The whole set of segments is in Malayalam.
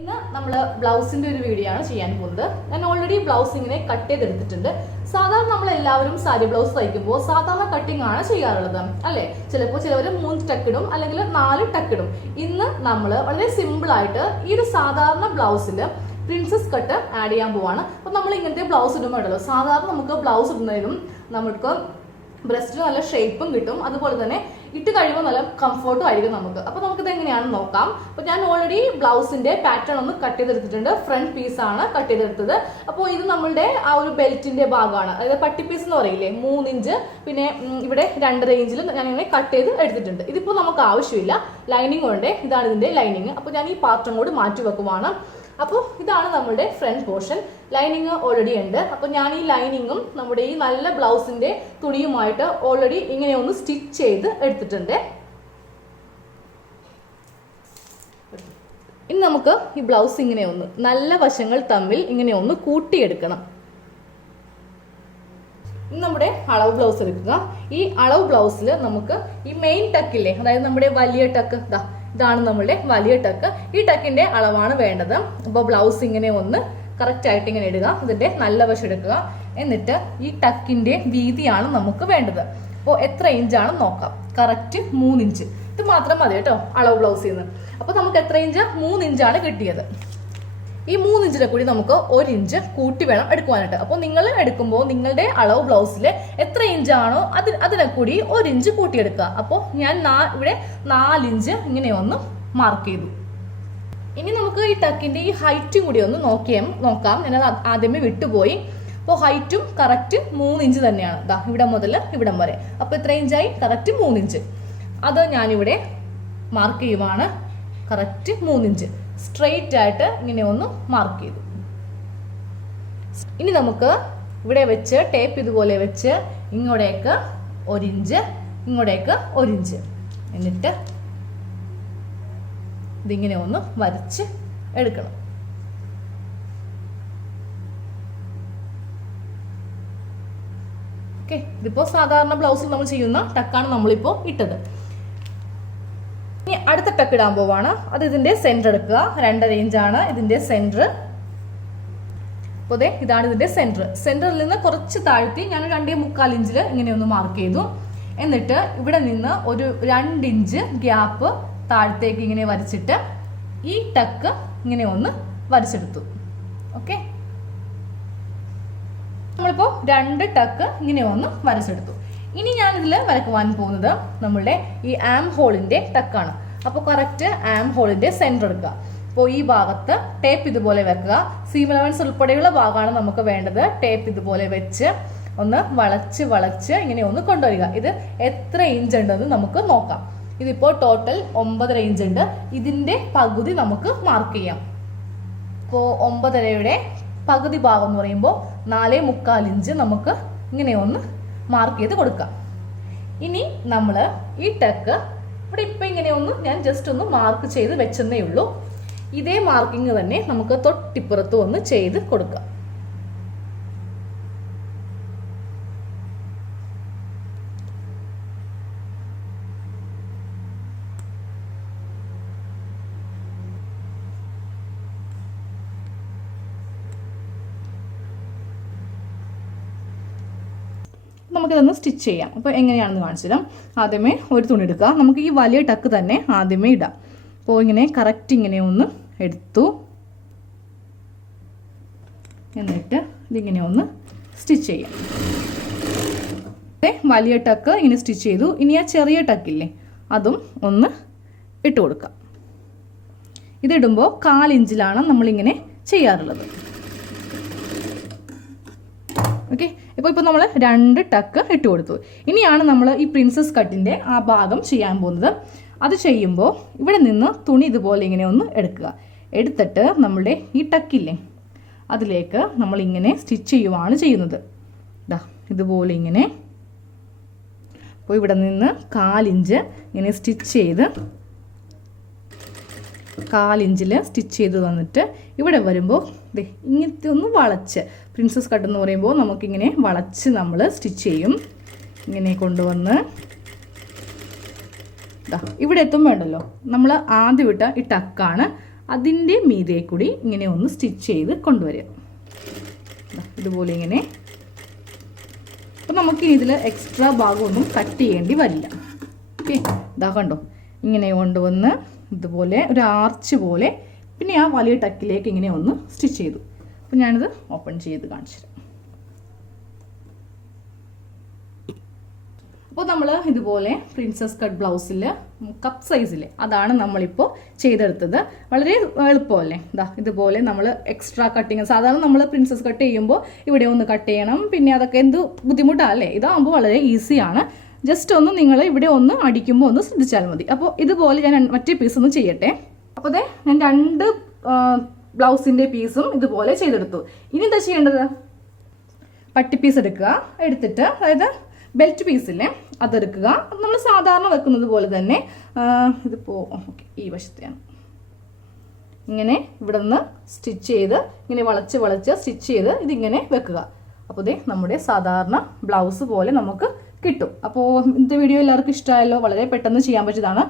ഇന്ന് നമ്മൾ ബ്ലൗസിന്റെ ഒരു വീഡിയോ ആണ് ചെയ്യാൻ പോകുന്നത്. ഞാൻ ഓൾറെഡി ബ്ലൗസ് ഇങ്ങനെ കട്ട് ചെയ്തെടുത്തിട്ടുണ്ട്. സാധാരണ നമ്മൾ എല്ലാവരും സാരി ബ്ലൗസ് തയ്ക്കുമ്പോൾ സാധാരണ കട്ടിംഗ് ആണ് ചെയ്യാറുള്ളത് അല്ലേ? ചിലപ്പോൾ ചിലവർ 3 ടക്കിടും അല്ലെങ്കിൽ 4 ടക്കിടും. ഇന്ന് നമ്മൾ വളരെ സിമ്പിൾ ആയിട്ട് ഈ ഒരു സാധാരണ ബ്ലൗസിൽ പ്രിൻസസ് കട്ട് ആഡ് ചെയ്യാൻ പോവാണ്. അപ്പോൾ നമ്മൾ ഇങ്ങനത്തെ ബ്ലൗസ് ഇടുമ്പോൾ ഉണ്ടല്ലോ, സാധാരണ നമുക്ക് ബ്ലൗസ് ഇടുന്നതിനും നമുക്ക് ബ്രസ്റ്റിന് നല്ല ഷേപ്പും കിട്ടും, അതുപോലെ തന്നെ ഇട്ട് കഴിയുമ്പോൾ നല്ല കംഫർട്ടും ആയിരിക്കും നമുക്ക്. അപ്പോൾ നമുക്കിത് എങ്ങനെയാണെന്ന് നോക്കാം. അപ്പോൾ ഞാൻ ഓൾറെഡി ബ്ലൗസിന്റെ പാറ്റേൺ ഒന്ന് കട്ട് ചെയ്തെടുത്തിട്ടുണ്ട്. ഫ്രണ്ട് പീസാണ് കട്ട് ചെയ്തെടുത്തത്. അപ്പോൾ ഇത് നമ്മളുടെ ആ ഒരു ബെൽറ്റിന്റെ ഭാഗമാണ്, അതായത് പട്ടി പീസ് എന്ന് പറയില്ലേ, 3 ഇഞ്ച്, പിന്നെ ഇവിടെ 2.5 ഇഞ്ചിൽ ഞാൻ ഇങ്ങനെ കട്ട് ചെയ്ത് എടുത്തിട്ടുണ്ട്. ഇതിപ്പോൾ നമുക്ക് ആവശ്യമില്ല, ലൈനിങ് ഉണ്ട്. ഇതാണ് ഇതിന്റെ ലൈനിങ്. അപ്പോൾ ഞാൻ ഈ പാത്രം കൂടി മാറ്റി വെക്കുവാണ്. അപ്പോൾ ഇതാണ് നമ്മുടെ ഫ്രണ്ട് പോർഷൻ. ലൈനിങ് ഓൾറെഡി ഉണ്ട്. അപ്പോൾ ഞാൻ ഈ ലൈനിങ്ങും നമ്മുടെ ഈ നല്ല ബ്ലൗസിന്റെ തുണിയുമായിട്ട് ഓൾറെഡി ഇങ്ങനെ ഒന്ന് സ്റ്റിച്ച് ചെയ്ത് എടുത്തിട്ടുണ്ട്. ഇനി നമുക്ക് ഈ ബ്ലൗസ് ഇങ്ങനെ ഒന്ന് നല്ല വശങ്ങൾ തമ്മിൽ ഇങ്ങനെ ഒന്ന് കൂട്ടിയെടുക്കണം. ഇനി നമ്മുടെ അളവ് ബ്ലൗസ് എടുക്കുക. ഈ അളവ് ബ്ലൗസിൽ നമുക്ക് ഈ മെയിൻ ടക്കില്ലേ, അതായത് നമ്മുടെ വലിയ ടക്ക്, ഇതാണ് നമ്മളുടെ വലിയ ടക്ക്. ഈ ടക്കിന്റെ അളവാണ് വേണ്ടത്. അപ്പോൾ ബ്ലൗസ് ഇങ്ങനെ ഒന്ന് കറക്റ്റ് ആയിട്ട് ഇങ്ങനെ ഇടുക. ഇതിന്റെ നല്ല വശം എടുക്കുക. എന്നിട്ട് ഈ ടക്കിന്റെ വീതിയാണ് നമുക്ക് വേണ്ടത്. അപ്പോൾ എത്ര ഇഞ്ചാണെന്ന് നോക്കാം. Correct 3 inch. ഇത് മാത്രം മതി കേട്ടോ അളവ് ബ്ലൗസിൽ നിന്ന്. അപ്പോൾ നമുക്ക് എത്ര ഇഞ്ച്? 3 ഇഞ്ചാണ് കിട്ടിയത്. ഈ 3 ഇഞ്ചിലെ കൂടി നമുക്ക് 1 ഇഞ്ച് കൂട്ടി വേണം എടുക്കുവാനായിട്ട്. അപ്പോൾ നിങ്ങൾ എടുക്കുമ്പോൾ നിങ്ങളുടെ അളവ് ബ്ലൗസിൽ എത്ര ഇഞ്ചാണോ അതിനെ കൂടി 1 ഇഞ്ച് കൂട്ടിയെടുക്കുക. അപ്പോൾ ഞാൻ ഇവിടെ 4 ഇഞ്ച് ഇങ്ങനെ ഒന്ന് മാർക്ക് ചെയ്തു. ഇനി നമുക്ക് ഈ ടക്കിന്റെ ഈ ഹൈറ്റും കൂടി ഒന്ന് നോക്കാം. ഞാൻ ആദ്യമേ വിട്ടുപോയി. അപ്പോൾ ഹൈറ്റും കറക്റ്റ് 3 ഇഞ്ച് തന്നെയാണ്. ഇവിടെ മുതൽ ഇവിടം വരെ. അപ്പോൾ എത്ര ഇഞ്ചായി? Correct 3 inch. അത് ഞാനിവിടെ മാർക്ക് ചെയ്യുവാണ്. കറക്റ്റ് 3 ഇഞ്ച് സ്ട്രെയിറ്റ് ആയിട്ട് ഇങ്ങനെ ഒന്ന് മാർക്ക് ചെയ്തു. ഇനി നമുക്ക് ഇവിടെ വെച്ച് ടേപ്പ് ഇതുപോലെ വെച്ച് ഇങ്ങോട്ടേക്ക് 1 ഇഞ്ച്, ഇങ്ങോട്ടേക്ക് 1 ഇഞ്ച്, എന്നിട്ട് ഇതിങ്ങനെ ഒന്ന് വരച്ച് എടുക്കണം. ഓക്കെ, ഇതിപ്പോ സാധാരണ ബ്ലൗസിൽ നമ്മൾ ചെയ്യുന്ന ടക്കാണ് നമ്മളിപ്പോ ഇട്ടത്. ഇനി അടുത്ത ടക്ക് ഇടാൻ പോവാണ്. അത് ഇതിന്റെ സെന്റർ എടുക്കുക. 2.5 ഇഞ്ചാണ് ഇതിന്റെ സെന്റർ. അപ്പോൾ ഇതാണ് ഇതിന്റെ സെന്റർ. സെന്ററിൽ നിന്ന് കുറച്ച് താഴ്ത്തി ഞാൻ 2.25 ഇഞ്ചിൽ ഇങ്ങനെ ഒന്ന് മാർക്ക് ചെയ്തു. എന്നിട്ട് ഇവിടെ നിന്ന് ഒരു 2 ഇഞ്ച് ഗ്യാപ്പ് താഴത്തേക്ക് ഇങ്ങനെ വരച്ചിട്ട് ഈ ടക്ക് ഇങ്ങനെ ഒന്ന് വരച്ചെടുത്തു. ഓക്കെ, നമ്മളിപ്പോ 2 ടക്ക് ഇങ്ങനെ ഒന്ന് വരച്ചെടുത്തു. ഇനി ഞാൻ ഇതിൽ വരക്കുവാൻ പോകുന്നത് നമ്മളുടെ ഈ ആം ഹോളിന്റെ ടക്കാണ്. അപ്പോൾ കറക്റ്റ് ആം ഹോളിന്റെ സെന്റർ എടുക്കുക. അപ്പോൾ ഈ ഭാഗത്ത് ടേപ്പ് ഇതുപോലെ വെക്കുക. സീം അലവൻസ് ഉൾപ്പെടെയുള്ള ഭാഗമാണ് നമുക്ക് വേണ്ടത്. ടേപ്പ് ഇതുപോലെ വെച്ച് ഒന്ന് വളച്ച് ഇങ്ങനെ ഒന്ന് കൊണ്ടുവരിക. ഇത് എത്ര ഇഞ്ച് ഉണ്ടെന്ന് നമുക്ക് നോക്കാം. ഇതിപ്പോൾ ടോട്ടൽ 9.5 ഇഞ്ച് ഉണ്ട്. ഇതിന്റെ പകുതി നമുക്ക് മാർക്ക് ചെയ്യാം. ഇപ്പോൾ 9.5യുടെ പകുതി ഭാഗം എന്ന് പറയുമ്പോൾ 4.25 ഇഞ്ച് നമുക്ക് ഇങ്ങനെ ഒന്ന് മാർക്ക് ചെയ്ത് കൊടുക്കാം. ഇനി നമ്മൾ ഈ ടക്ക് ഇവിടെ ഇപ്പം ഇങ്ങനെ ഒന്ന് ഞാൻ ജസ്റ്റ് ഒന്ന് മാർക്ക് ചെയ്ത് വെച്ചെന്നേ ഉള്ളൂ. ഇതേ മാർക്കിങ് തന്നെ നമുക്ക് തൊട്ടിപ്പുറത്തും ഒന്ന് ചെയ്ത് കൊടുക്കാം. നമുക്കിതൊന്ന് സ്റ്റിച്ച് ചെയ്യാം. അപ്പോൾ എങ്ങനെയാണെന്ന് കാണിച്ചു തരാം. ആദ്യമേ ഒരു തുണി എടുക്കുക. നമുക്ക് ഈ വലിയ ടക്ക് തന്നെ ആദ്യമേ ഇടാം. അപ്പോൾ ഇങ്ങനെ കറക്റ്റ് ഇങ്ങനെ ഒന്ന് എടുത്തു. എന്നിട്ട് ഇതിങ്ങനെ ഒന്ന് സ്റ്റിച്ച് ചെയ്യാം. വലിയ ടക്ക് ഇങ്ങനെ സ്റ്റിച്ച് ചെയ്തു. ഇനി ആ ചെറിയ ടക്കില്ലേ, അതും ഒന്ന് ഇട്ട് കൊടുക്കാം. ഇതിടുമ്പോൾ 1/4 ഇഞ്ചിലാണ് നമ്മളിങ്ങനെ ചെയ്യാറുള്ളത്. ഓക്കെ, ഇപ്പോൾ നമ്മൾ 2 ടക്ക് ഇട്ട് കൊടുത്തു. ഇനിയാണ് നമ്മൾ ഈ പ്രിൻസസ് കട്ടിന്റെ ആ ഭാഗം ചെയ്യാൻ പോകുന്നത്. അത് ചെയ്യുമ്പോൾ ഇവിടെ നിന്ന് തുണി ഇതുപോലെ ഇങ്ങനെ ഒന്ന് എടുക്കുക. എടുത്തിട്ട് നമ്മളുടെ ഈ ടക്കില്ലേ, അതിലേക്ക് നമ്മൾ ഇങ്ങനെ സ്റ്റിച്ച് ചെയ്യുവാണ് ചെയ്യുന്നത്. ഇതുപോലെ ഇങ്ങനെ. അപ്പോൾ ഇവിടെ നിന്ന് 1/4 ഇഞ്ച് ഇങ്ങനെ സ്റ്റിച്ച് ചെയ്ത് 1/4 ഇഞ്ചിൽ സ്റ്റിച്ച് ചെയ്ത് വന്നിട്ട് ഇവിടെ വരുമ്പോൾ ഇങ്ങനത്തെ ഒന്ന് വളച്ച്, പ്രിൻസസ് കട്ട് എന്ന് പറയുമ്പോൾ നമുക്കിങ്ങനെ വളച്ച് നമ്മൾ സ്റ്റിച്ച് ചെയ്യും. ഇങ്ങനെ കൊണ്ടുവന്ന് ഇവിടെ എത്തുമ്പോൾ ഉണ്ടല്ലോ, നമ്മൾ ആദ്യം ഇട്ട ഈ ടക്കാണ് അതിൻ്റെ മീതെ കൂടി ഇങ്ങനെ ഒന്ന് സ്റ്റിച്ച് ചെയ്ത് കൊണ്ടുവരിക. ഇതുപോലെ ഇങ്ങനെ. അപ്പം നമുക്ക് ഇതിൽ എക്സ്ട്രാ ഭാഗമൊന്നും കട്ട് ചെയ്യേണ്ടി വരില്ല. ഓക്കെ, ഇതാ കണ്ടോ, ഇങ്ങനെ കൊണ്ടുവന്ന് ഇതുപോലെ ഒരു ആർച്ച് പോലെ പിന്നെ ആ വലിയ ടക്കിലേക്ക് ഇങ്ങനെ ഒന്ന് സ്റ്റിച്ച് ചെയ്തു. അപ്പം ഞാനിത് ഓപ്പൺ ചെയ്ത് കാണിച്ചു തരാം. അപ്പോൾ നമ്മൾ ഇതുപോലെ പ്രിൻസസ് കട്ട് ബ്ലൗസിൽ കപ്പ് സൈസിൽ അതാണ് നമ്മളിപ്പോൾ ചെയ്തെടുത്തത്. വളരെ എളുപ്പമല്ലേ? ഇതാ ഇതുപോലെ നമ്മൾ എക്സ്ട്രാ കട്ടിങ്, സാധാരണ നമ്മൾ പ്രിൻസസ് കട്ട് ചെയ്യുമ്പോൾ ഇവിടെ ഒന്ന് കട്ട് ചെയ്യണം, പിന്നെ അതൊക്കെ എന്ത് ബുദ്ധിമുട്ടാണല്ലേ? ഇതാകുമ്പോൾ വളരെ ഈസിയാണ്. ജസ്റ്റ് ഒന്ന് നിങ്ങൾ ഇവിടെ ഒന്ന് അടിക്കുമ്പോൾ ഒന്ന് ശ്രദ്ധിച്ചാൽ മതി. അപ്പോൾ ഇതുപോലെ ഞാൻ മറ്റേ പീസ് ഒന്ന് ചെയ്യട്ടെ. അപ്പോൾ അതെ, ഞാൻ 2 ബ്ലൗസിൻ്റെ പീസും ഇതുപോലെ ചെയ്തെടുത്തു. ഇനി എന്താ ചെയ്യേണ്ടത്? പട്ടി പീസ് എടുക്കുക, എടുത്തിട്ട് അതായത് ബെൽറ്റ് പീസില്ലേ അതെടുക്കുക. നമ്മൾ സാധാരണ വെക്കുന്നത് പോലെ തന്നെ ഇതിപ്പോൾ ഓക്കെ ഈ വശത്തെയാണ്. ഇങ്ങനെ ഇവിടെ നിന്ന് സ്റ്റിച്ച് ചെയ്ത് ഇങ്ങനെ വളച്ച് വളച്ച് സ്റ്റിച്ച് ചെയ്ത് ഇതിങ്ങനെ വെക്കുക. അപ്പോൾ ഇതേ നമ്മുടെ സാധാരണ ബ്ലൗസ് പോലെ നമുക്ക് കിട്ടും. അപ്പോൾ ഇന്നത്തെ വീഡിയോ എല്ലാവർക്കും ഇഷ്ടമായല്ലോ. വളരെ പെട്ടെന്ന് ചെയ്യാൻ പറ്റിയതാണ്.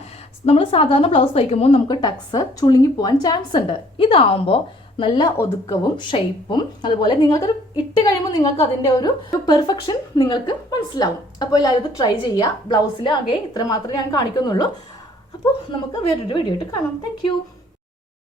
നമ്മൾ സാധാരണ ബ്ലൗസ് തയ്ക്കുമ്പോൾ നമുക്ക് ടക്സ് ചുളുങ്ങി പോകാൻ ചാൻസ് ഉണ്ട്. ഇതാവുമ്പോൾ നല്ല ഒതുക്കവും ഷേപ്പും, അതുപോലെ നിങ്ങൾക്കൊരു ഇട്ട് കഴിയുമ്പോൾ നിങ്ങൾക്ക് അതിൻ്റെ ഒരു പെർഫെക്ഷൻ നിങ്ങൾക്ക് മനസ്സിലാവും. അപ്പോൾ എല്ലാവരും ഇത് ട്രൈ ചെയ്യുക. ബ്ലൗസിൽ ആകെ ഇത്ര മാത്രമേ ഞാൻ കാണിക്കുന്നുള്ളൂ. അപ്പോൾ നമുക്ക് വേറൊരു വീഡിയോ ആയിട്ട് കാണാം. താങ്ക്